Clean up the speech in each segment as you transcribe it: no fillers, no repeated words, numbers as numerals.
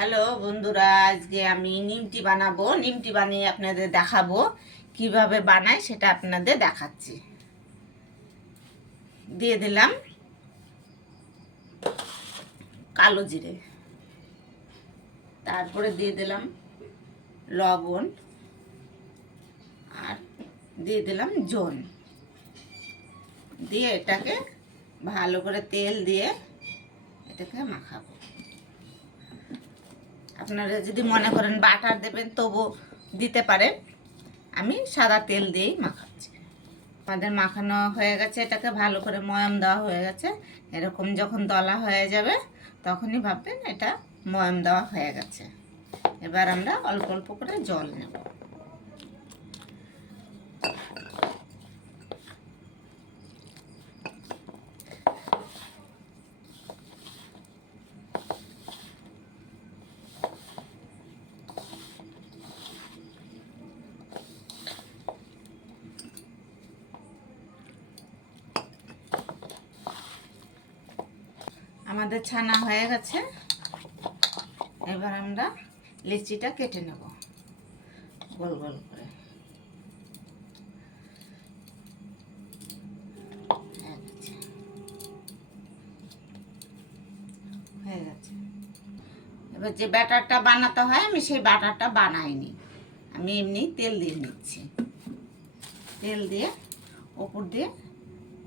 Hello বন্ধুরা, আজকে আমি নিমটি বানাবো। নিমটি বানিয়ে আপনাদের দেখাবো কিভাবে বানাই, সেটা আপনাদের দেখাচ্ছি। দিয়ে দিলাম কালো জিরে, তারপরে দিয়ে দিলাম লবণ, আর দিয়ে দিলাম জোন। দিয়ে এটাকে ভালো করে তেল দিয়ে এটাকে মাখাবো। আপনারা যদি মনে করেন বাটার দেবেন তবু দিতে পারেন, আমি সাদা তেল দিয়েই মাখাচ্ছি। আমাদের মাখানো হয়ে গেছে, এটাকে ভালো করে ময়াম দেওয়া হয়ে গেছে। এরকম যখন দলা হয়ে যাবে তখনই ভাববেন এটা ময়াম দেওয়া হয়ে গেছে। এবার আমরা অল্প অল্প করে জল নেব। আমাদের ছানা হয়ে গেছে। এবার আমরা লিচিটা কেটে নেব গোল গোল করে। হয়ে গেছে। এবার যে ব্যাটারটা বানাতে হয় আমি সেই ব্যাটারটা বানাইনি, আমি এমনি তেল দিয়ে নিচ্ছি। তেল দিয়ে ওপর দিয়ে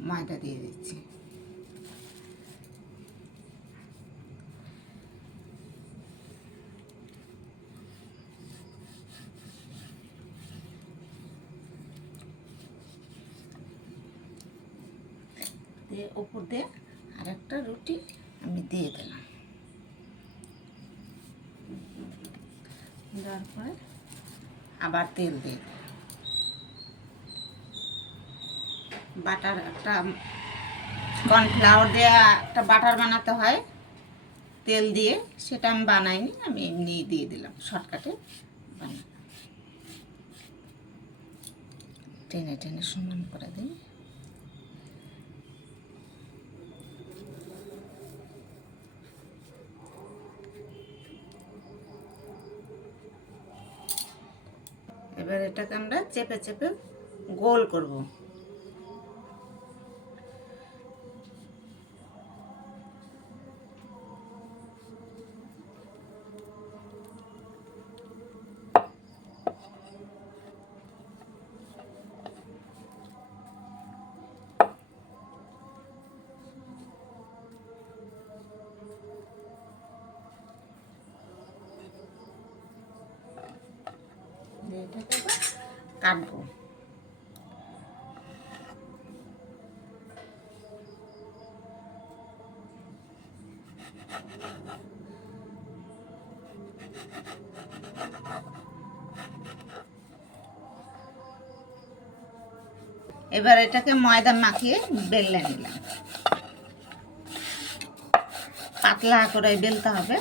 ময়দা দিয়ে দিচ্ছি। দিয়ে ওপর দিয়ে আরেকটা রুটি আমি দিয়ে দিলাম। দেওয়ার পরে আবার তেল দিয়ে বাটার, একটা কর্নফ্লাওয়ার দিয়ে একটা বাটার বানাতে হয় তেল দিয়ে, সেটা আমি বানাইনি, আমি এমনি দিয়ে দিলাম শর্টকাটে বানাই। টেনে টেনে সমান করে দিই। এবার এটাকে আমরা চেপে চেপে গোল করব। এটাকে কাটবো। এবার এটাকে ময়দা মাখিয়ে বেলে নিলাম। পাতলা করে বেলতে হবে।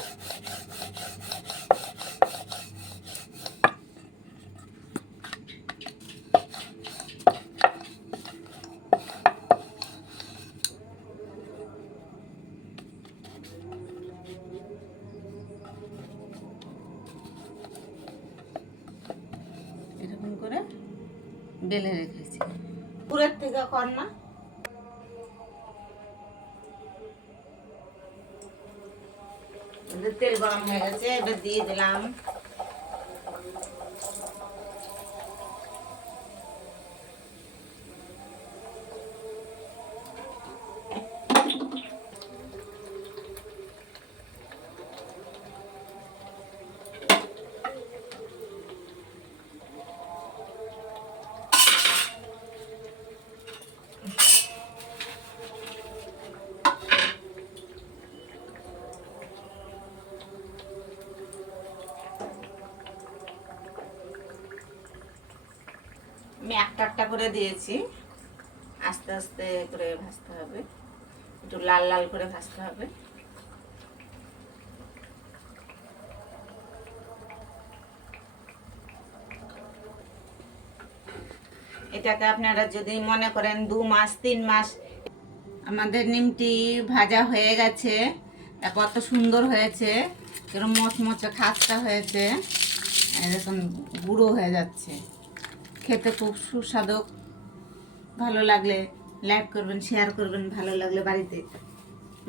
এরকম করে বেলে রেখেছি। পুরের থেকে কর না। তেল গরম হয়ে গেছে, এবার দিয়ে দিলাম আমি একটা একটা করে দিয়েছি। আস্তে আস্তে করে ভাজতে হবে, একটু লাল লাল করে ভাজতে হবে। এটাকে আপনারা যদি মনে করেন 2 মাস 3 মাস। আমাদের নিমটি ভাজা হয়ে গেছে, কত সুন্দর হয়েছে। এরকম মচমচে খাস্তা হয়েছে, এরকম গুঁড়ো হয়ে যাচ্ছে। খেতে খুব সুস্বাদু। ভালো লাগলে লাইক করবেন, শেয়ার করবেন, ভালো লাগলে বাড়িতে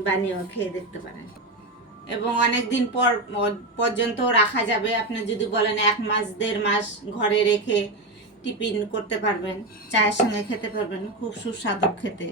বানিয়েও খেয়ে দেখতে পারেন। এবং অনেক দিন পর্যন্ত রাখা যাবে। আপনি যদি বলেন 1 মাস 1.5 মাস ঘরে রেখে টিফিন করতে পারবেন, চায়ের সঙ্গে খেতে পারবেন, খুব সুস্বাদু খেতে।